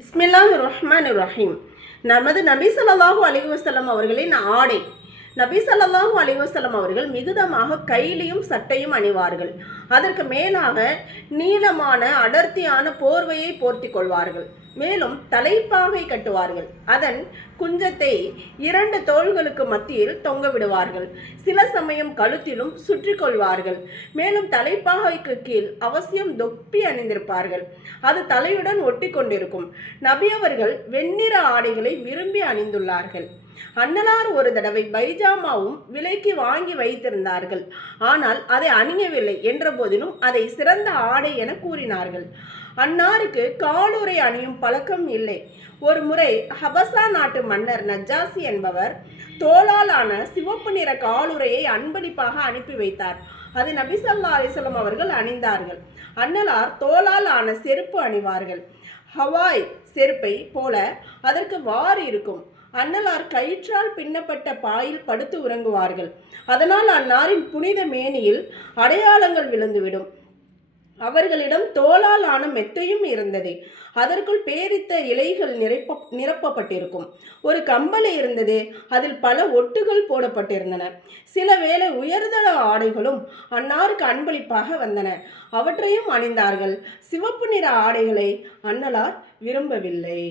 பிஸ்மில்லாஹிர் ரஹ்மானிர் ரஹீம். நமது நபி ஸல்லல்லாஹு அலைஹி வஸல்லம் அவர்களின் ஆடை. நபி ஸல்லல்லாஹு அலைஹி வஸல்லம் அவர்கள் மிகுதமாக கைலியும் சட்டையும் அணிவார்கள். அதற்கு மேலாக நீளமான அடர்த்தியான போர்வையை போர்த்தி கொள்வார்கள். மேலும் தலைப்பாகை கட்டுவார்கள். அதன் குஞ்சத்தை 2 தோள்களுக்கு மத்தியில் தொங்க விடுவார்கள். சில சமயம் கழுத்திலும் சுற்றி கொள்வார்கள். மேலும் தலைப்பாகைக்கு கீழ் அவசியம் தொப்பி அணிந்திருப்பார்கள். அது தலையுடன் ஒட்டி கொண்டிருக்கும். நபி அவர்கள் வெண்ணிற ஆடைகளை விரும்பி அணிந்துள்ளார்கள். அன்னலார் ஒரு தடவை பைஜாமாவும் விலைக்கு வாங்கி வைத்திருந்தார்கள். ஆனால் அதை அணியவில்லை என்ற போதிலும் அதை சிறந்த ஆடை என கூறினார்கள். அன்னாருக்கு காலுறை அணியும் பழக்கம் இல்லை. ஒரு முறை ஹபசா நாட்டு மன்னர் நஜ்ஜாசி என்பவர் தோளால் ஆன சிவப்பு நிற காலுறையை அன்பளிப்பாக அனுப்பி வைத்தார். அதை நபி ஸல்லல்லாஹு அலைஹி வஸல்லம் அவர்கள் அணிந்தார்கள். அன்னலார் தோளால் ஆன செருப்பு அணிவார்கள். ஹவாய் செருப்பை போல அதற்கு வார் இருக்கும். அன்னலார் கயிற்றால் பின்னப்பட்ட பாயில் படுத்து உறங்குவார்கள். அதனால் அன்னாரின் புனித மேனியில் அடையாளங்கள் விழுந்துவிடும். அவர்களிடம் தோளால் ஆன மெத்தையும் இருந்தது. அதற்குள் பேரித்த இலைகள் நிரப்பப்பட்டிருக்கும். ஒரு கம்பளி இருந்தது. அதில் பல ஒட்டுகள் போடப்பட்டிருந்தன. சில வேளை உயர்தர ஆடைகளும் அன்னாருக்கு அன்பளிப்பாக வந்தன. அவற்றையும் அணிந்தார்கள். சிவப்பு நிற ஆடைகளை அன்னலார் விரும்பவில்லை.